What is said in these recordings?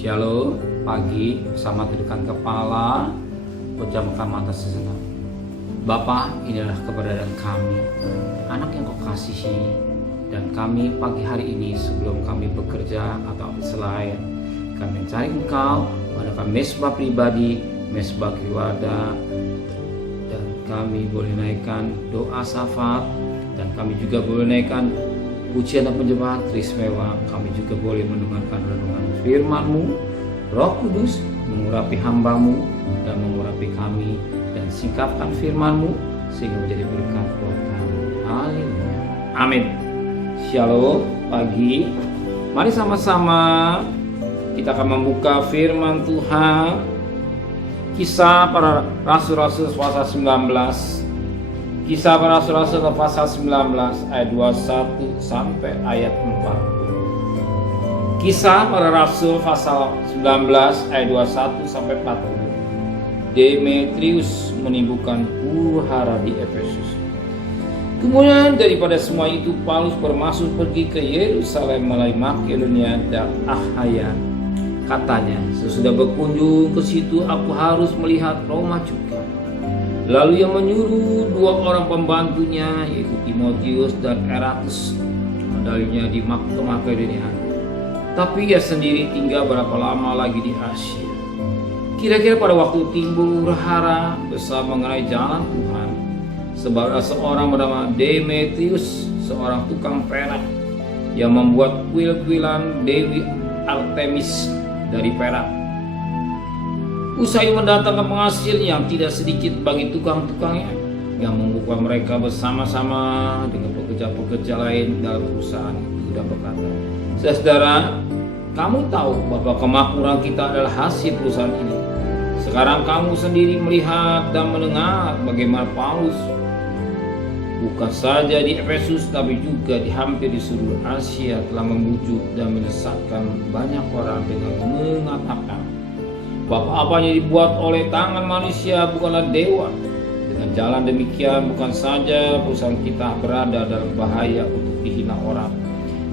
Shalom, pagi bersama tedukan kepala, pejamkan mata sejenak. Bapa, inilah keberadaan kami, anak yang kau kasihi, dan kami pagi hari ini sebelum kami bekerja atau selain kami mencari Engkau, mengadakan mesbah pribadi, mesbah keluarga, dan kami boleh naikkan doa syafaat, dan kami juga boleh naikkan pujian dan penyembahan teristimewa. Kami juga boleh mendengarkan renungan firman-Mu. Roh Kudus mengurapi hamba-Mu dan mengurapi kami, dan singkapkan firman-Mu sehingga menjadi berkat buat kami. Haleluya. Amin. Shalom pagi. Mari sama-sama kita akan membuka firman Tuhan. Kisah para Rasul-Rasul pasal 19. Kisah para Rasul-Rasul pasal 19 ayat 21 sampai ayat 40. Kisah para Rasul pasal 19 ayat 21 sampai 40. Demetrius menimbulkan huru-hara di Efesus. Kemudian daripada semua itu Paulus bermaksud pergi ke Yerusalem melalui Makedonia dan Akhaya. Katanya, sesudah berkunjung ke situ aku harus melihat Roma juga. Lalu ia menyuruh dua orang pembantunya, yaitu Timotius dan Erastus, mendalinya di Makedonia. Tapi ia sendiri tinggal berapa lama lagi di Asia. Kira-kira pada waktu timbul huru-hara besar mengenai jalan Tuhan, sebab ada seorang bernama Demetrius, seorang tukang perak, yang membuat kuil-kuilan Dewi Artemis dari perak. Usai mendatangkan penghasil yang tidak sedikit bagi tukang-tukangnya, yang membuka mereka bersama-sama dengan pekerja-pekerja lain dalam perusahaan itu, dan berkata, saudara, kamu tahu bahwa kemakmuran kita adalah hasil perusahaan ini. Sekarang kamu sendiri melihat dan mendengar bagaimana Paulus bukan saja di Efesus tapi juga di hampir di seluruh Asia telah membujuk dan menyesatkan banyak orang dengan mengatakan bahwa apa yang dibuat oleh tangan manusia bukanlah dewa. Dengan jalan demikian bukan saja perusahaan kita berada dalam bahaya untuk dihina orang,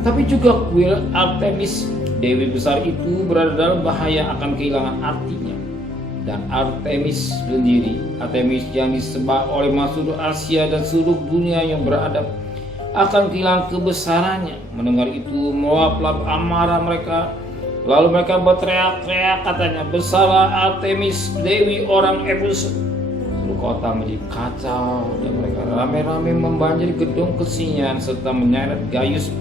tapi juga kuil Artemis, dewi besar itu, berada dalam bahaya akan kehilangan artinya. Dan Artemis sendiri, Artemis yang disembah oleh seluruh Asia dan seluruh dunia yang beradab, akan kehilangan kebesarannya. Mendengar itu meluaplah amarah mereka. Lalu mereka berteriak-teriak, katanya, bersalah Artemis, dewi orang Efesus. Seluruh kota menjadi kacau, dan mereka rame-rame membanjiri gedung kesenian serta menyeret Gaius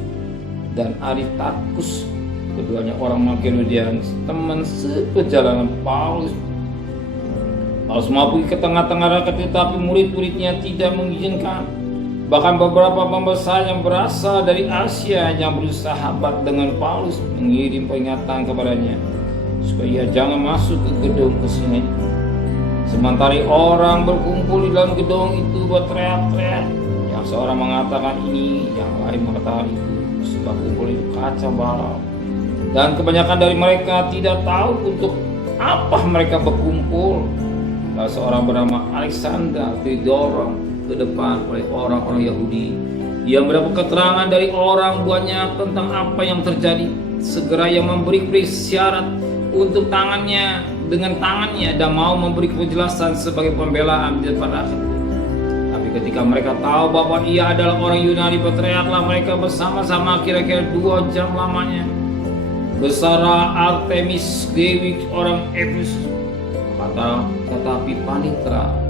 dan Aristarchus, keduanya orang Makedonia, teman seperjalanan Paulus. Paulus mau pergi ke tengah-tengah rakyat, tetapi murid-muridnya tidak mengizinkan. Bahkan beberapa pembesar yang berasal dari Asia yang bersahabat dengan Paulus mengirim peringatan kepadanya supaya ia jangan masuk ke gedung kesenian. Sementara orang berkumpul di dalam gedung itu berteriak-teriak, yang seorang mengatakan ini, yang lain mengatakan itu, sebab kumpul itu kacau balau. Dan kebanyakan dari mereka tidak tahu untuk apa mereka berkumpul. Lalu seorang bernama Alexander didorong ke depan oleh orang-orang Yahudi yang mendapat keterangan dari orang buahnya tentang apa yang terjadi. Segera ia memberi syarat untuk dengan tangannya dan mau memberi penjelasan sebagai pembelaan di depan rakyat. Tapi ketika mereka tahu bahwa ia adalah orang Yunani, berteriaklah mereka bersama-sama kira-kira 2 jam lamanya, bersalah Artemis, dewi orang Efesus. Tetapi Panitra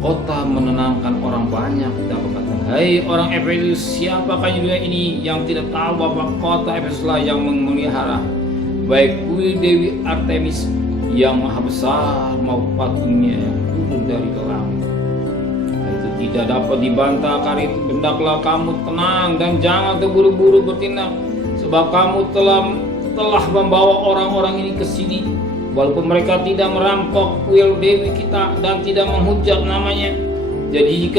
kota menenangkan orang banyak dan berkata, hai orang Efesus, siapakah dunia ini yang tidak tahu bahwa kota Efesuslah yang memelihara baik kuil Dewi Artemis yang maha besar maupun patungnya yang turun dari langit. Itu tidak dapat dibantah. Karena itu hendaklah kamu tenang dan jangan terburu-buru bertindak, sebab kamu telah membawa orang-orang ini ke sini, walaupun mereka tidak merampok kuil dewi kita dan tidak menghujat namanya. Jadi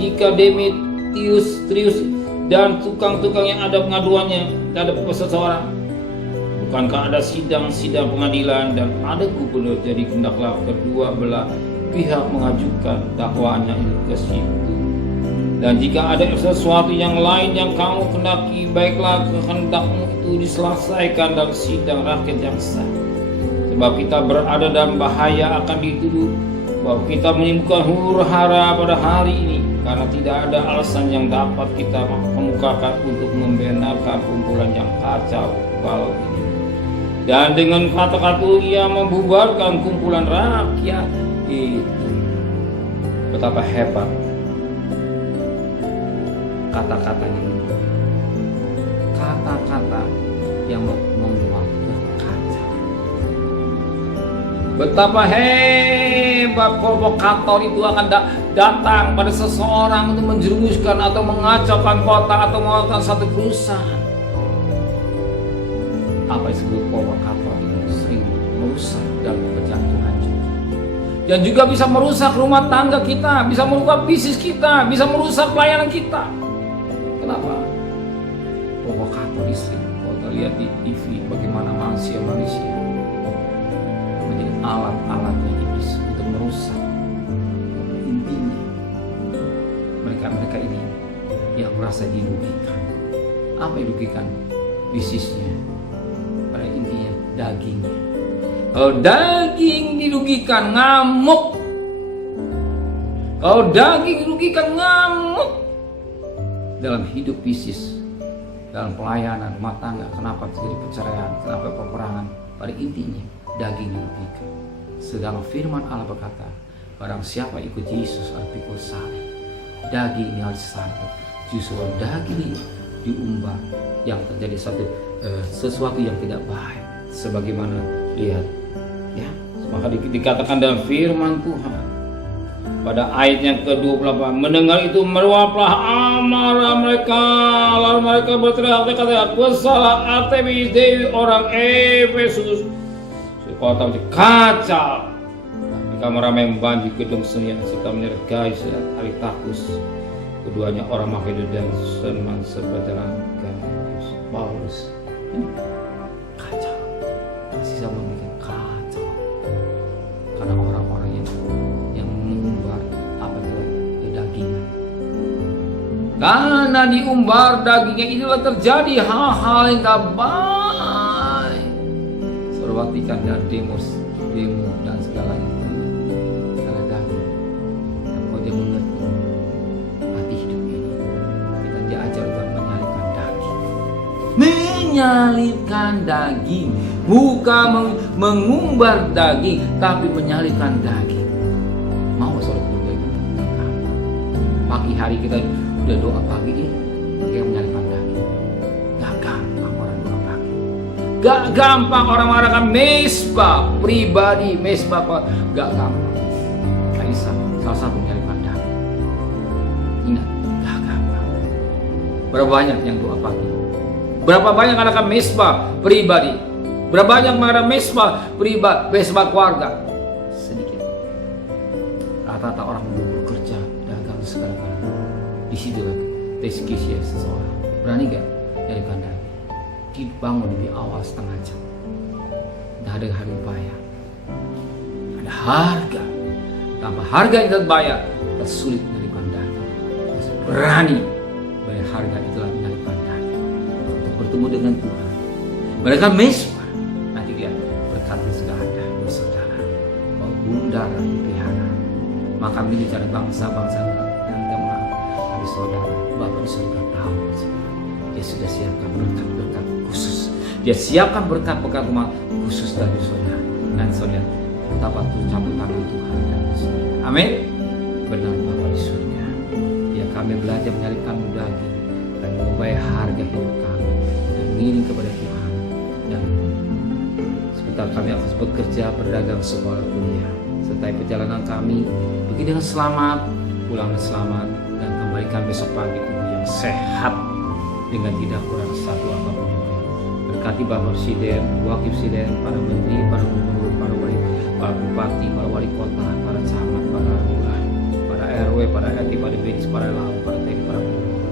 jika Demetrius dan tukang-tukang yang ada pengaduannya terhadap seseorang, bukankah ada sidang pengadilan dan ada gubernur? Jadi hendaklah kedua belah pihak mengajukan dakwaannya itu ke situ. Dan jika ada sesuatu yang lain yang kamu kehendaki, baiklah kehendakmu itu diselesaikan dalam sidang rakyat yang sah. Sebab kita berada dalam bahaya akan dituduh bahwa kita menimbulkan huru-hara pada hari ini, karena tidak ada alasan yang dapat kita kemukakan untuk membenarkan kumpulan yang kacau balau ini. Dan dengan kata-kata ia membubarkan kumpulan rakyat itu. Betapa hebat kata-katanya ini. Kata-kata yang membuat berkaca. Betapa hebat provokator itu akan datang pada seseorang untuk menjerumuskan atau mengacaukan kota atau mengacaukan satu perusahaan. Apa yang disebut provokator itu sering merusak dan berjatuhan juga. Dan juga bisa merusak rumah tangga kita, bisa merusak bisnis kita, bisa merusak pelayanan kita. Kenapa? Provokator istri. Kalau kita lihat di TV bagaimana manusia menjadi alat-alatnya iblis untuk merusak. Intinya mereka ini yang merasa dirugikan. Apa yang dirugikan? Bisnisnya. Pada intinya dagingnya. Kalau daging dirugikan, ngamuk. Kalau daging dirugikan, ngamuk. Dalam hidup bisnis, dalam pelayanan rumah tangga, kenapa terjadi perceraian, kenapa peperangan? Pada intinya daging dirugikan. Sedang firman Allah berkata, barang siapa ikut Yesus atau pikul salib, daging ini harus disantap. Justru daging ini diumbar, yang terjadi sesuatu yang tidak baik. Sebagaimana lihat, ya, maka dikatakan dalam firman Tuhan pada ayat yang ke-28, mendengar itu meluaplah amarah mereka, lalu mereka berteriak kata, bersalah Artemis dewi orang Efesus. Kota kacau. Mereka meramai membanjiri gedung senian serta menyergai Aristarchus. Keduanya orang Makedonia dan teman seberjalan Gaius. Paulus kacau. Masih sama bikin kacau. Karena orang-orang yang mengumbar apa itu dagingan. Karena diumbar dagingnya itulah terjadi hal-hal yang tak baik. Saudara Vatikan dan demo dan segalanya karena daging. Kalau dia mengerti hati hidup ini, kita diajar untuk menyalipkan daging. Menyalipkan daging, bukan mengumbar daging, tapi menyalipkan daging. Mau saudara berbeda? Pagi hari kita udah doa pagi ini, kita menyalipkan daging. Gak gampang orang doa pagi. Gak gampang orang mengadakan mesbah pribadi, mesbah gak gampang. Kaisar salah satu menyalipkan daging. Ingat, gak gampang. Berapa banyak yang doa pagi? Berapa banyak mengadakan mesbah pribadi? Berapa banyak mengadakan mesbah pribadi, mesbah keluarga? Sedikit. Rata-rata orang bekerja, dagang segala-galanya. Di situ rezeki seseorang. Berani gak menyalipkan daging? Dibangun lebih awal setengah jam. Tidak ada harga bayar. Ada harga. Tanpa harga yang terbayar, kita sulit menyalipkan daging. Berani bayar harga itulah menyalipkan daging. Untuk bertemu dengan Tuhan. Mereka mesbah. Nanti lihat berkatnya sudah ada, saudara. Bahwa gunung darah dipelihara. Maka milih dari bangsa-bangsa yang jemaah. Tapi saudara, Bapak di surga tahu. Dia sudah siapkan berkat-berkat khusus. Dia siapkan berkat-berkat khusus dari saudara. Dan saudara, betapa tercapai tangan Tuhan dan saudara. Amin. Benar Bapak di surga. Ya, kami belajar menyalipkan daging dan membayar harga hidup kami dan mengiring kepada Tuhan. Dan sebentar kami akan bekerja, berdagang, sekolah, kuliah. Serta perjalanan kami pergi dengan selamat, pulang dengan selamat, dan kembalikan besok pagi tubuh yang sehat dengan tidak kurang satu apapun juga. Berkati Bapak Presiden, Wakil Presiden, para menteri, para gubernur, para bupati, para wali kota, para camat, para lurah, para RW, para RT, para BDS, para LAU, para TNI, para polisi.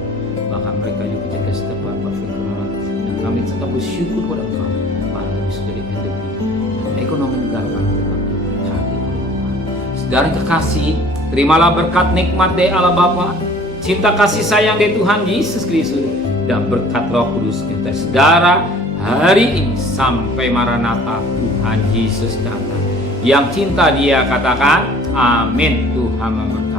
Bahkan mereka juga jaga setempat berfirman. Dan kami tetap bersyukur kepada Engkau. Para bisa jadi endemi. Ekonomi negara kami tetap diberkati. Saudara kekasih, terimalah berkat nikmat dari Allah Bapa, cinta kasih sayang dari Tuhan Yesus Kristus, dan berkat Roh Kudus kita saudara hari ini sampai Maranatha Tuhan Yesus datang. Yang cinta Dia katakan amin. Tuhan memberkati.